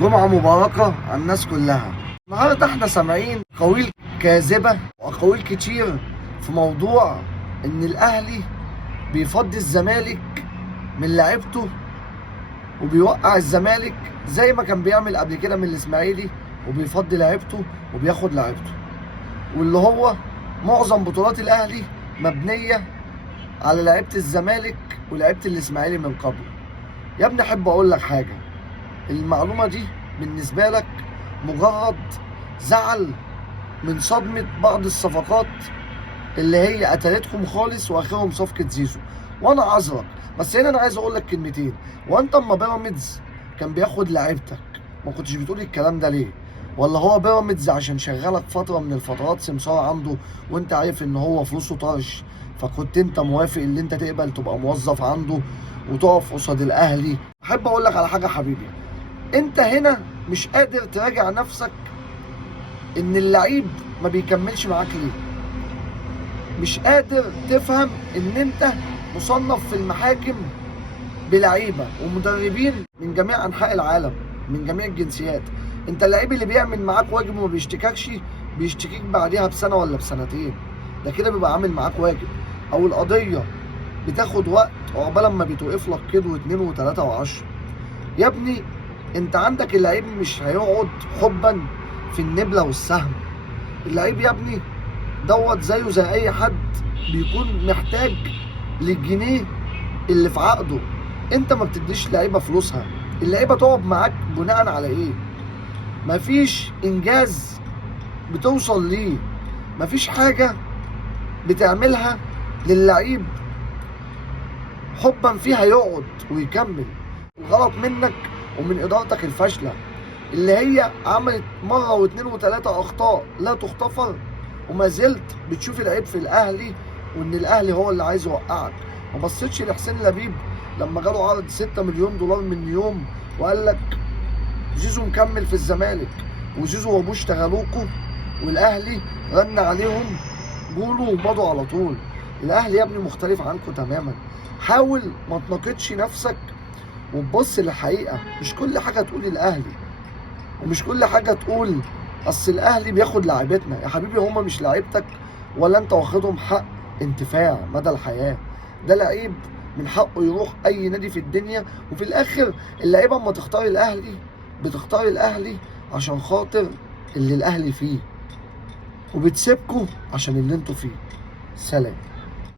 جمعة مباركة على الناس كلها. النهاردة احنا سامعين أقاويل كاذبة وأقاويل كتير في موضوع إن الأهلي بيفضي الزمالك من لعيبته وبيوقع الزمالك زي ما كان بيعمل قبل كده من الإسماعيلي، وبيفضي لعيبته وبياخد لعيبته، واللي هو معظم بطولات الأهلي مبنية على لعيبة الزمالك ولعيبة الإسماعيلي من قبل. يا ابني أحب أقول لك حاجة، المعلومة دي بالنسبة لك مجرد زعل من صدمة بعض الصفقات اللي هي قتلتكم خالص، واخرهم صفقة زيزو. وانا عذرك، بس هنا انا عايز اقول لك كلمتين. وانت اما بيراميدز كان بياخد لعيبتك ما كنتش بتقول الكلام ده ليه؟ ولا هو بيراميدز عشان شغلك فترة من الفترات سمسار عنده وانت عارف ان هو فلوسه طرش، فكنت انت موافق ان انت تقبل تبقى موظف عنده وتقف قصاد الاهلي؟ احب اقول لك على حاجة حبيبي، انت هنا مش قادر تراجع نفسك ان اللعيب ما بيكملش معاك ليه؟ مش قادر تفهم ان انت مصنف في المحاكم بلعيبه ومدربين من جميع انحاء العالم من جميع الجنسيات. انت اللعيب اللي بيعمل معاك واجب وما بيشتككش بيشتكيك بعديها بسنه ولا بسنتين، ده كده بيبقى عامل معاك واجب. او القضيه بتاخد وقت عقبال ما بيتوقف لك كده واثنين وثلاثه وعشرة. يا ابني انت عندك اللعيب مش هيقعد حبا في النبله والسهم. اللعيب يا ابني دوت زيه زي اي حد بيكون محتاج للجنيه اللي في عقده. انت ما بتديش لعيبه فلوسها، اللعيبه تقعد معاك بناء على ايه؟ مفيش انجاز بتوصل ليه، مفيش حاجه بتعملها للعيب حبا فيها يقعد ويكمل. غلط منك ومن ادارتك الفاشله اللي هي عملت مره واثنين وثلاثه اخطاء لا تغتفر، وما زلت بتشوف العيب في الاهلي وان الاهلي هو اللي عايز يوقعك. ما بصيتش لحسين لبيب لما جاله عرض 6 مليون دولار من يوم وقال لك زيزو مكمل في الزمالك، وزيزو وابوه اشتغلوكوا والاهلي رن عليهم جولوا ومضوا على طول. الاهلي يا ابني مختلف عنكم تماما. حاول ما تناقضش نفسك وتبص للحقيقه، مش كل حاجه تقول الاهلي ومش كل حاجه تقول اصل الاهلي بياخد لاعيبتنا. يا حبيبي هما مش لاعيبتك ولا انت واخدهم حق انتفاع مدى الحياه. ده لعيب من حقه يروح اي نادي في الدنيا، وفي الاخر اللعيبه اما تختار الاهلي بتختار الاهلي عشان خاطر اللي الاهلي فيه، وبتسيبكوا عشان اللي انتوا فيه. سلام.